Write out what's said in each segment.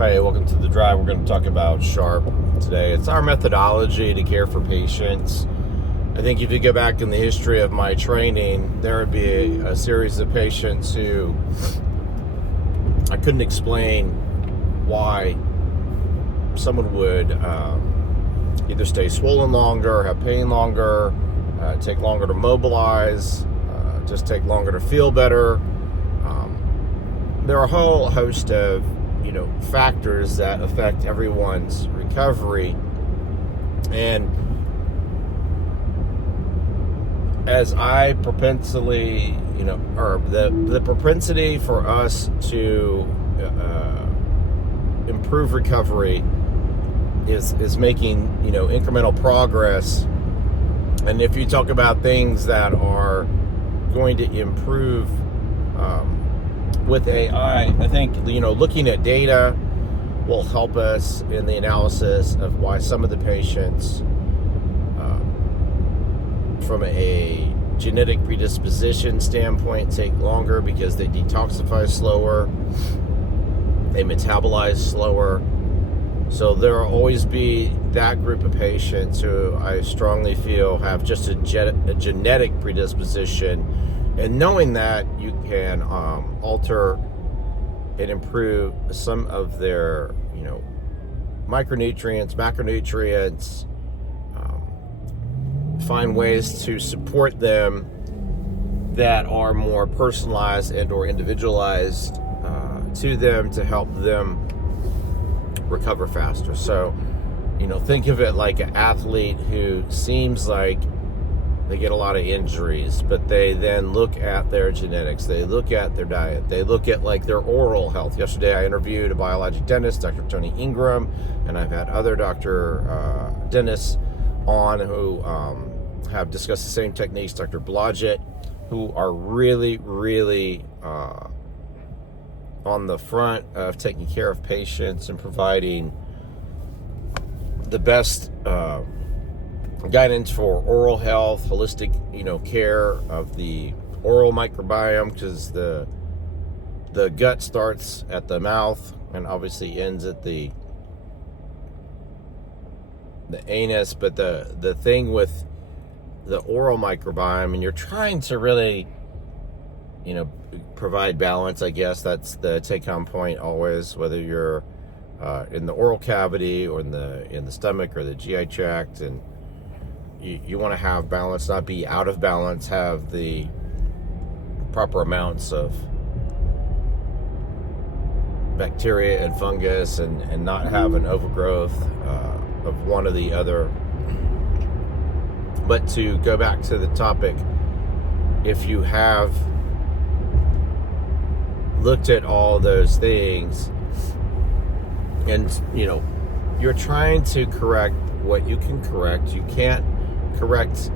Hi, welcome to The Drive. We're going to talk about SHARP today. It's our methodology to care for patients. I think if you go back in the history of my training, there would be a series of patients who I couldn't explain why someone would either stay swollen longer, have pain longer, take longer to mobilize, just take longer to feel better. There are a whole host of factors that affect everyone's recovery, and as I propensely, or the propensity for us to improve recovery is making incremental progress. And if you talk about things that are going to improve with AI, I think looking at data will help us in the analysis of why some of the patients from a genetic predisposition standpoint take longer because they detoxify slower, they metabolize slower. So there will always be that group of patients who I strongly feel have just a genetic predisposition. And knowing that, you can alter and improve some of their, micronutrients, macronutrients, find ways to support them that are more personalized and or individualized to them to help them recover faster. So, think of it like an athlete who seems like they get a lot of injuries, but they then look at their genetics, they look at their diet, they look at their oral health. Yesterday I interviewed a biologic dentist, Dr. Tony Ingram, and I've had other dentists on who have discussed the same techniques, Dr. Blodgett, who are really, really on the front of taking care of patients and providing the best guidance for oral health, holistic, care of the oral microbiome, because the gut starts at the mouth and obviously ends at the anus. But the thing with the oral microbiome, and you're trying to really, provide balance, I guess that's the take-home point always, whether you're in the oral cavity or in the stomach or the GI tract, and you want to have balance, not be out of balance, have the proper amounts of bacteria and fungus, and not have an overgrowth of one or the other. But to go back to the topic, if you have looked at all those things and you're trying to correct what you can correct, you can't correct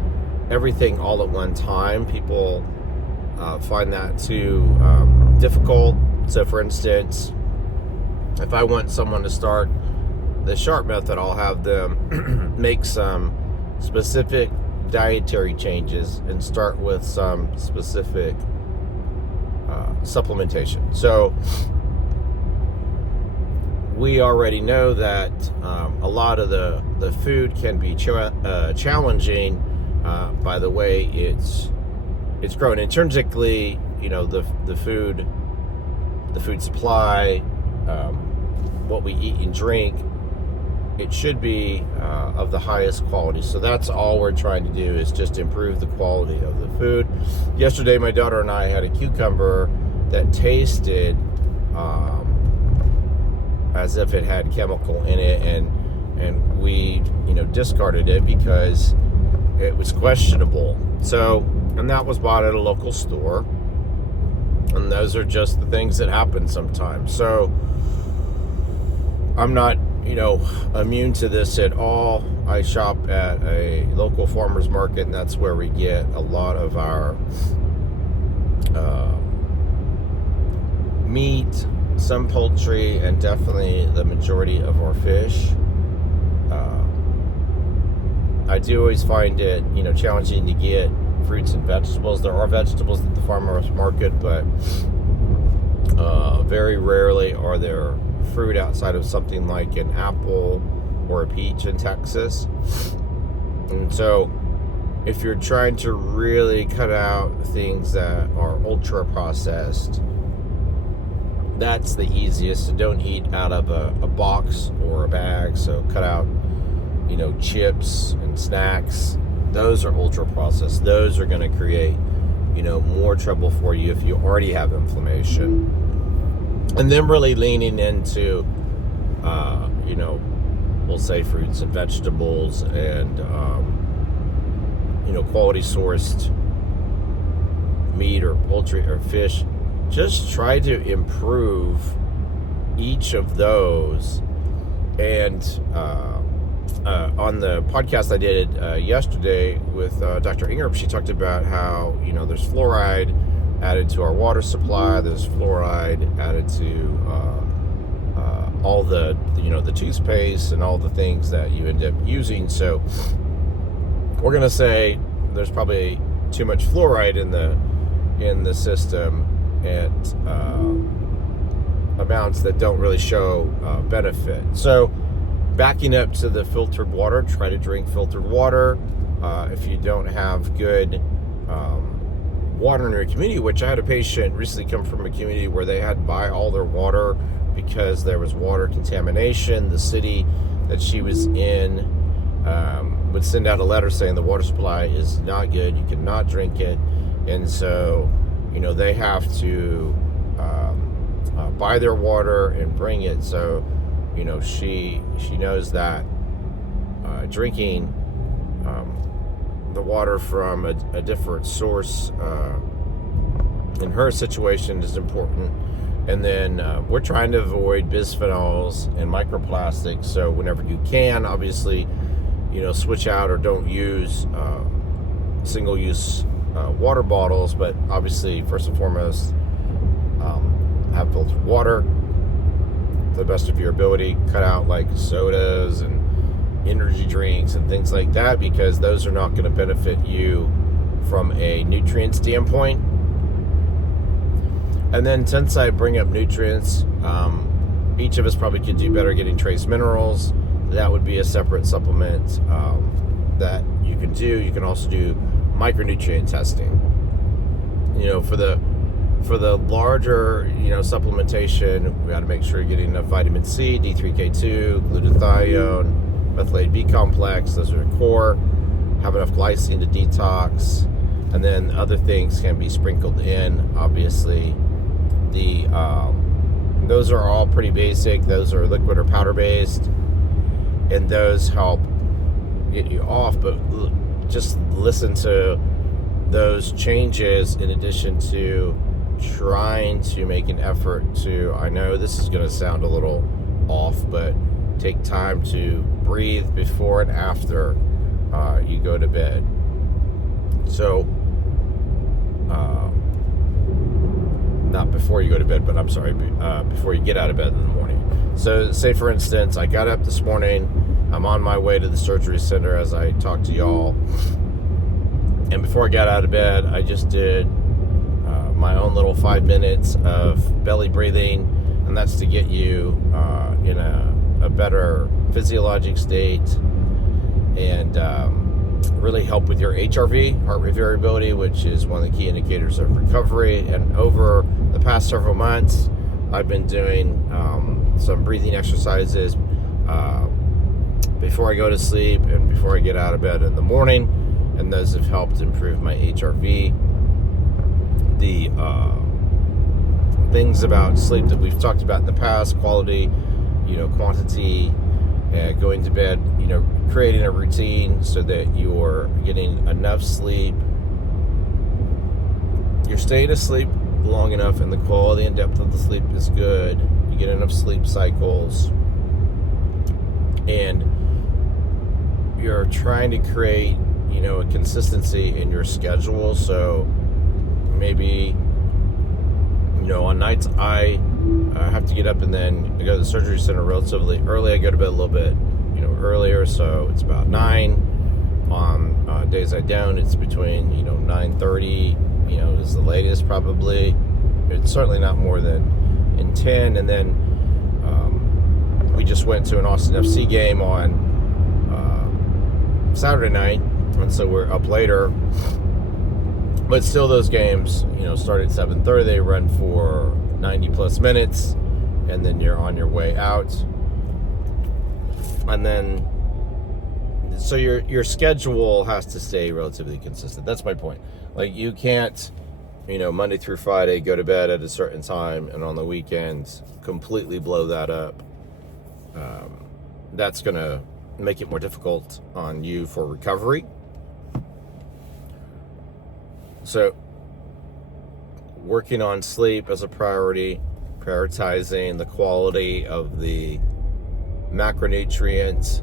everything all at one time. People find that too difficult. So for instance, if I want someone to start the SHARP method, I'll have them make some specific dietary changes and start with some specific supplementation. So we already know that a lot of the food can be challenging by the way it's grown intrinsically. The food supply, what we eat and drink, it should be of the highest quality. So that's all we're trying to do, is just improve the quality of the food. Yesterday, my daughter and I had a cucumber that tasted as if it had chemical in it, and we discarded it because it was questionable. So, and that was bought at a local store, and those are just the things that happen sometimes. So I'm not immune to this at all. I shop at a local farmer's market, and that's where we get a lot of our meat, some poultry, and definitely the majority of our fish. I do always find it, challenging to get fruits and vegetables. There are vegetables at the farmer's market, but Very rarely are there fruit outside of something like an apple or a peach in Texas. And so if you're trying to really cut out things that are ultra processed, that's the easiest. So don't eat out of a box or a bag. So cut out, chips and snacks. Those are ultra processed. Those are going to create, more trouble for you if you already have inflammation. And then really leaning into, we'll say fruits and vegetables and, quality sourced meat or poultry or fish. Just try to improve each of those. And on the podcast I did yesterday with Dr. Ingram, she talked about how, there's fluoride added to our water supply. There's fluoride added to all the toothpaste and all the things that you end up using. So we're going to say there's probably too much fluoride in the system at amounts that don't really show benefit. So backing up to the filtered water, try to drink filtered water. If you don't have good water in your community, which I had a patient recently come from a community where they had to buy all their water because there was water contamination. The city that she was in would send out a letter saying the water supply is not good, you cannot drink it. And so they have to buy their water and bring it. So she knows that drinking the water from a different source in her situation is important. And then we're trying to avoid bisphenols and microplastics. So whenever you can, obviously, switch out or don't use single-use water bottles. But obviously, first and foremost, have filtered water to the best of your ability. Cut out like sodas and energy drinks and things like that, because those are not going to benefit you from a nutrient standpoint. And then since I bring up nutrients, each of us probably could do better getting trace minerals. That would be a separate supplement that you can do. You can also do micronutrient testing. For the larger, supplementation, we got to make sure you're getting enough vitamin C, D3K2, glutathione, methylated B complex. Those are the core. Have enough glycine to detox, and then other things can be sprinkled in. Obviously, those are all pretty basic. Those are liquid or powder based, and those help get you off. But just listen to those changes in addition to trying to make an effort to, I know this is going to sound a little off, but take time to breathe before and after you go to bed. So not before you go to bed, but I'm sorry, before you get out of bed in the morning. So say for instance, I got up this morning, I'm on my way to the surgery center as I talked to y'all, and before I got out of bed, I just did my own little 5 minutes of belly breathing, and that's to get you in a better physiologic state and really help with your HRV, heart rate variability, which is one of the key indicators of recovery. And over the past several months, I've been doing some breathing exercises before I go to sleep and before I get out of bed in the morning, and those have helped improve my HRV. The things about sleep that we've talked about in the past, quality, quantity, going to bed, creating a routine so that you're getting enough sleep, you're staying asleep long enough, and the quality and depth of the sleep is good. You get enough sleep cycles, and you're trying to create, a consistency in your schedule. So maybe, on nights I have to get up and then I go to the surgery center relatively early. I go to bed a little bit, earlier, so it's about 9. On days I don't, it's between 9:30, is the latest probably. It's certainly not more than in 10, and then we just went to an Austin FC game on Saturday night, and so we're up later. But still, those games, start at 7:30. They run for 90 plus minutes, and then you're on your way out. And then, so your schedule has to stay relatively consistent. That's my point. Like, you can't, Monday through Friday, go to bed at a certain time, and on the weekends completely blow that up. That's going to make it more difficult on you for recovery. So, working on sleep as a priority, prioritizing the quality of the macronutrients,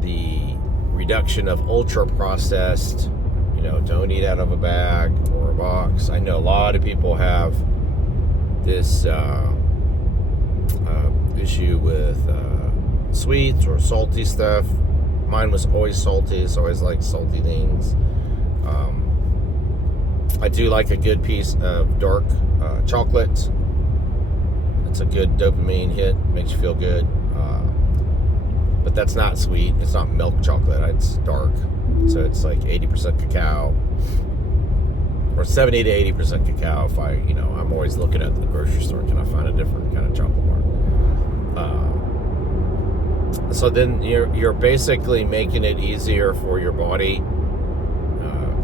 the reduction of ultra-processed, don't eat out of a bag or a box. I know a lot of people have this issue with sweets or salty stuff. Mine was always salty, so I always liked salty things. I do like a good piece of dark chocolate. It's a good dopamine hit, makes you feel good. But that's not sweet. It's not milk chocolate. It's dark. So it's like 80% cacao, or 70 to 80% cacao. If I'm always looking at the grocery store, can I find a different kind of chocolate bar? So then you're basically making it easier for your body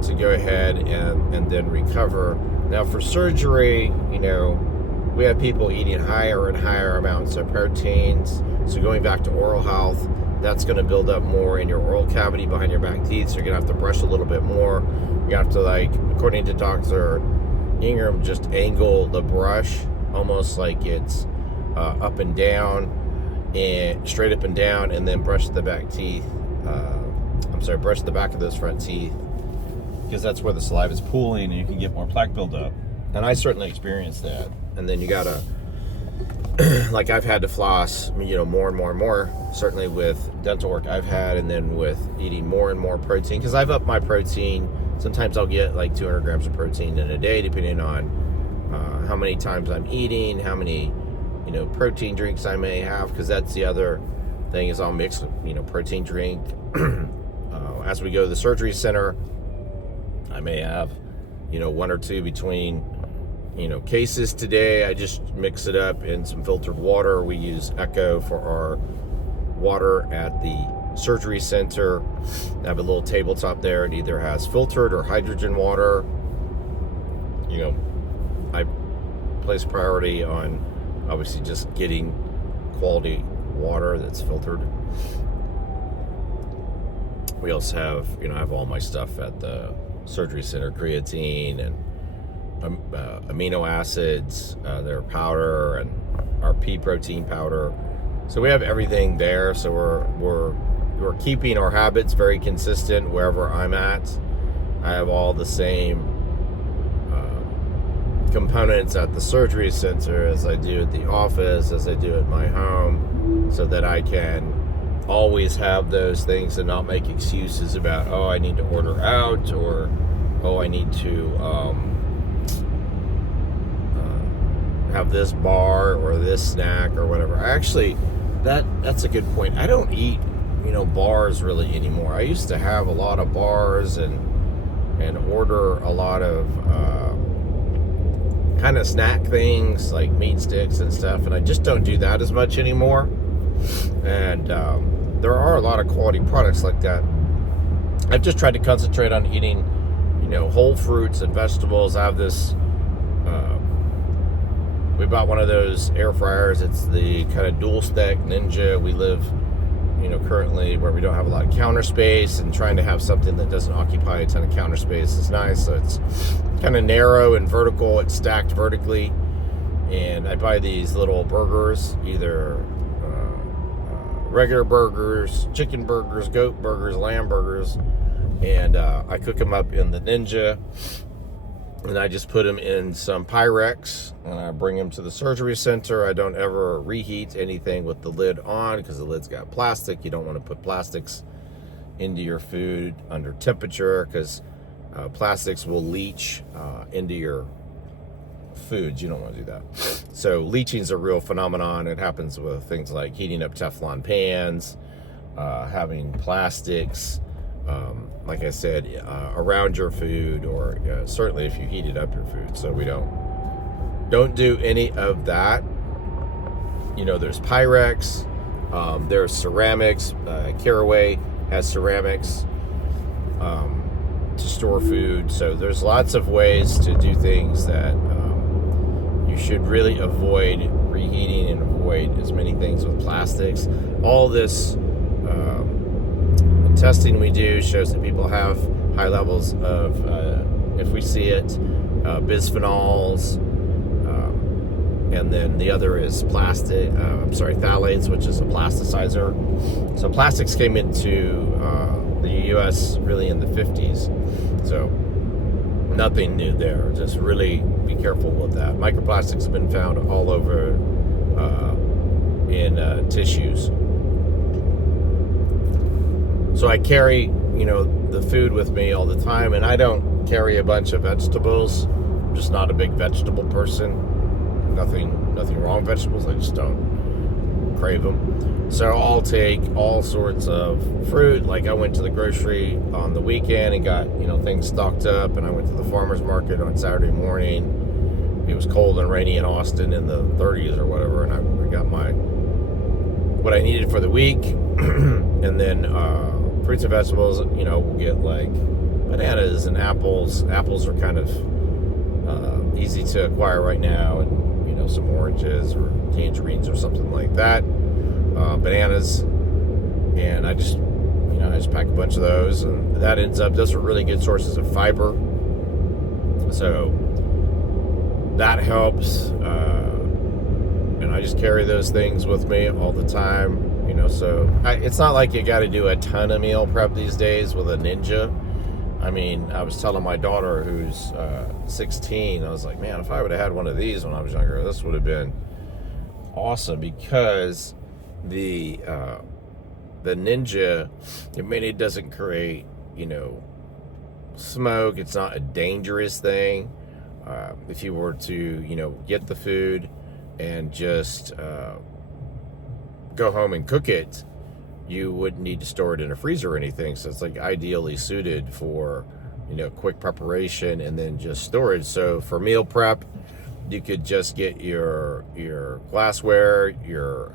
to go ahead and then recover. Now for surgery, we have people eating higher and higher amounts of proteins. So going back to oral health, that's going to build up more in your oral cavity behind your back teeth. So you're going to have to brush a little bit more. You have to, according to Dr. Ingram, just angle the brush almost like it's up and down, and straight up and down, and then brush the back teeth. Brush the back of those front teeth, because that's where the saliva is pooling and you can get more plaque buildup. And I certainly experienced that. And then you gotta, I've had to floss, more and more and more, certainly with dental work I've had, and then with eating more and more protein, because I've upped my protein. Sometimes I'll get 200 grams of protein in a day, depending on how many times I'm eating, how many, protein drinks I may have, because that's the other thing, is I'll mix, protein drink. As we go to the surgery center, I may have, one or two between, cases today. I just mix it up in some filtered water. We use Echo for our water at the surgery center. I have a little tabletop there. It either has filtered or hydrogen water. I place priority on obviously just getting quality water that's filtered. We also have, I have all my stuff at the surgery center, creatine and amino acids, their powder, and our pea protein powder. So we have everything there. So we're keeping our habits very consistent wherever I'm at. I have all the same components at the surgery center as I do at the office, as I do at my home, so that I can always have those things and not make excuses about, I need to order out, or I need to have this bar or this snack or whatever. Actually, that's a good point. I don't eat bars really anymore. I used to have a lot of bars and order a lot of kind of snack things like meat sticks and stuff, and I just don't do that as much anymore. And there are a lot of quality products like that. I've just tried to concentrate on eating whole fruits and vegetables. I have this we bought one of those air fryers. It's the kind of dual stack Ninja. We live currently where we don't have a lot of counter space, and trying to have something that doesn't occupy a ton of counter space is nice. So it's kind of narrow and vertical. It's stacked vertically, and I buy these little burgers, either regular burgers, chicken burgers, goat burgers, lamb burgers, and I cook them up in the Ninja, and I just put them in some Pyrex, and I bring them to the surgery center. I don't ever reheat anything with the lid on, because the lid's got plastic. You don't want to put plastics into your food under temperature, because plastics will leach into your foods. You don't want to do that. So leaching is a real phenomenon. It happens with things like heating up Teflon pans, having plastics, like I said, around your food, or certainly if you heated up your food. So we don't do any of that. There's Pyrex, there's ceramics. Caraway has ceramics to store food. So there's lots of ways to do things that you should really avoid reheating, and avoid as many things with plastics. All this testing we do shows that people have high levels of, if we see it, bisphenols, and then the other is phthalates, which is a plasticizer. So plastics came into the U.S. really in the 50s, so nothing new there. Just really be careful with that. Microplastics have been found all over in tissues. So I carry, the food with me all the time, and I don't carry a bunch of vegetables. I'm just not a big vegetable person. Nothing wrong with vegetables. I just don't crave them. So I'll take all sorts of fruit. Like I went to the grocery on the weekend and got, things stocked up, and I went to the farmer's market on Saturday morning. It was cold and rainy in Austin in the 30s or whatever, and I got what I needed for the week. And then fruits and vegetables, we'll get like bananas and apples. Apples are kind of easy to acquire right now, and some oranges or tangerines or something like that. Bananas, and I just pack a bunch of those, and those are really good sources of fiber. So that helps, and I just carry those things with me all the time. So it's not like you got to do a ton of meal prep these days with a Ninja. I mean, I was telling my daughter, who's 16, I was like, man, if I would have had one of these when I was younger, this would have been awesome, because the Ninja, it doesn't create, smoke. It's not a dangerous thing. If you were to, get the food and just go home and cook it, you wouldn't need to store it in a freezer or anything. So it's like ideally suited for, quick preparation and then just storage. So for meal prep, you could just get your glassware, your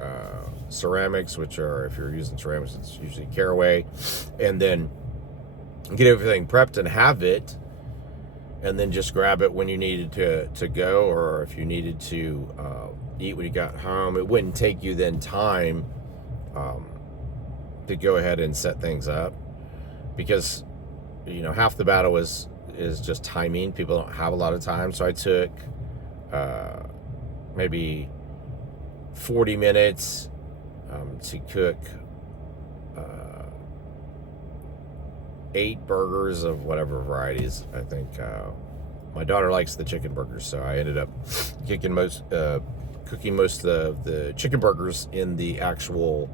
ceramics, which are, if you're using ceramics, it's usually Caraway, and then get everything prepped and have it, and then just grab it when you needed to go, or if you needed to eat when you got home. It wouldn't take you then time to go ahead and set things up, because half the battle is just timing. People don't have a lot of time. So I took maybe 40 minutes to cook 8 burgers of whatever varieties. I think my daughter likes the chicken burgers, so I ended up cooking most of the chicken burgers in the actual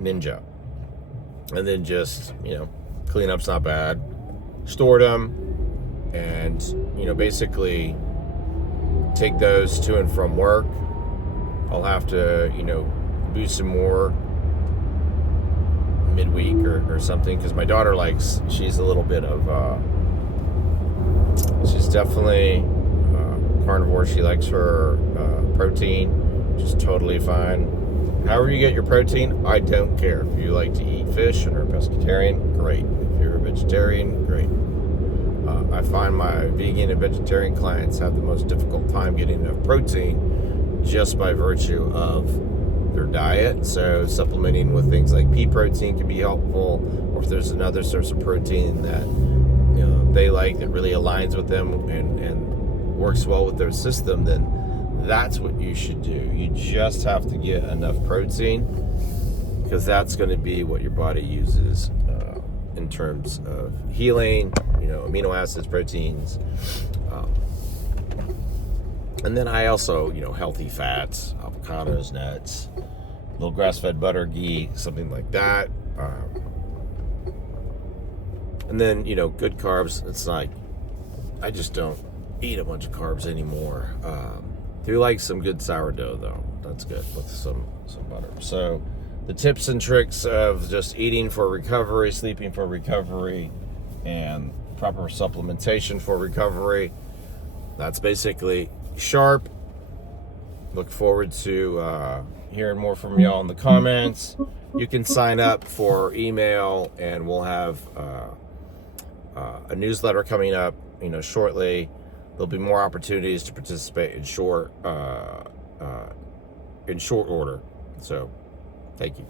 Ninja, and then just cleanup's not bad. Stored them, and basically take those to and from work. I'll have to do some more midweek or something, because my daughter she's a little bit of she's definitely carnivore. She likes her protein, which is totally fine. However you get your protein, I don't care. If you like to eat fish and are a pescatarian, great. If you're a vegetarian, great. I find my vegan and vegetarian clients have the most difficult time getting enough protein just by virtue of their diet. So supplementing with things like pea protein can be helpful, or if there's another source of protein that they like that really aligns with them and works well with their system, then that's what you should do. You just have to get enough protein, because that's going to be what your body uses in terms of healing, amino acids, proteins. And then I also, healthy fats, avocados, nuts, a little grass-fed butter, ghee, something like that. And then, good carbs. It's like, I just don't eat a bunch of carbs anymore. Do like some good sourdough though. That's good with some butter. So the tips and tricks of just eating for recovery, sleeping for recovery, and proper supplementation for recovery. That's basically sharp. Look forward to hearing more from y'all in the comments. You can sign up for email, and we'll have a newsletter coming up, shortly. There'll be more opportunities to participate in short order. So, thank you.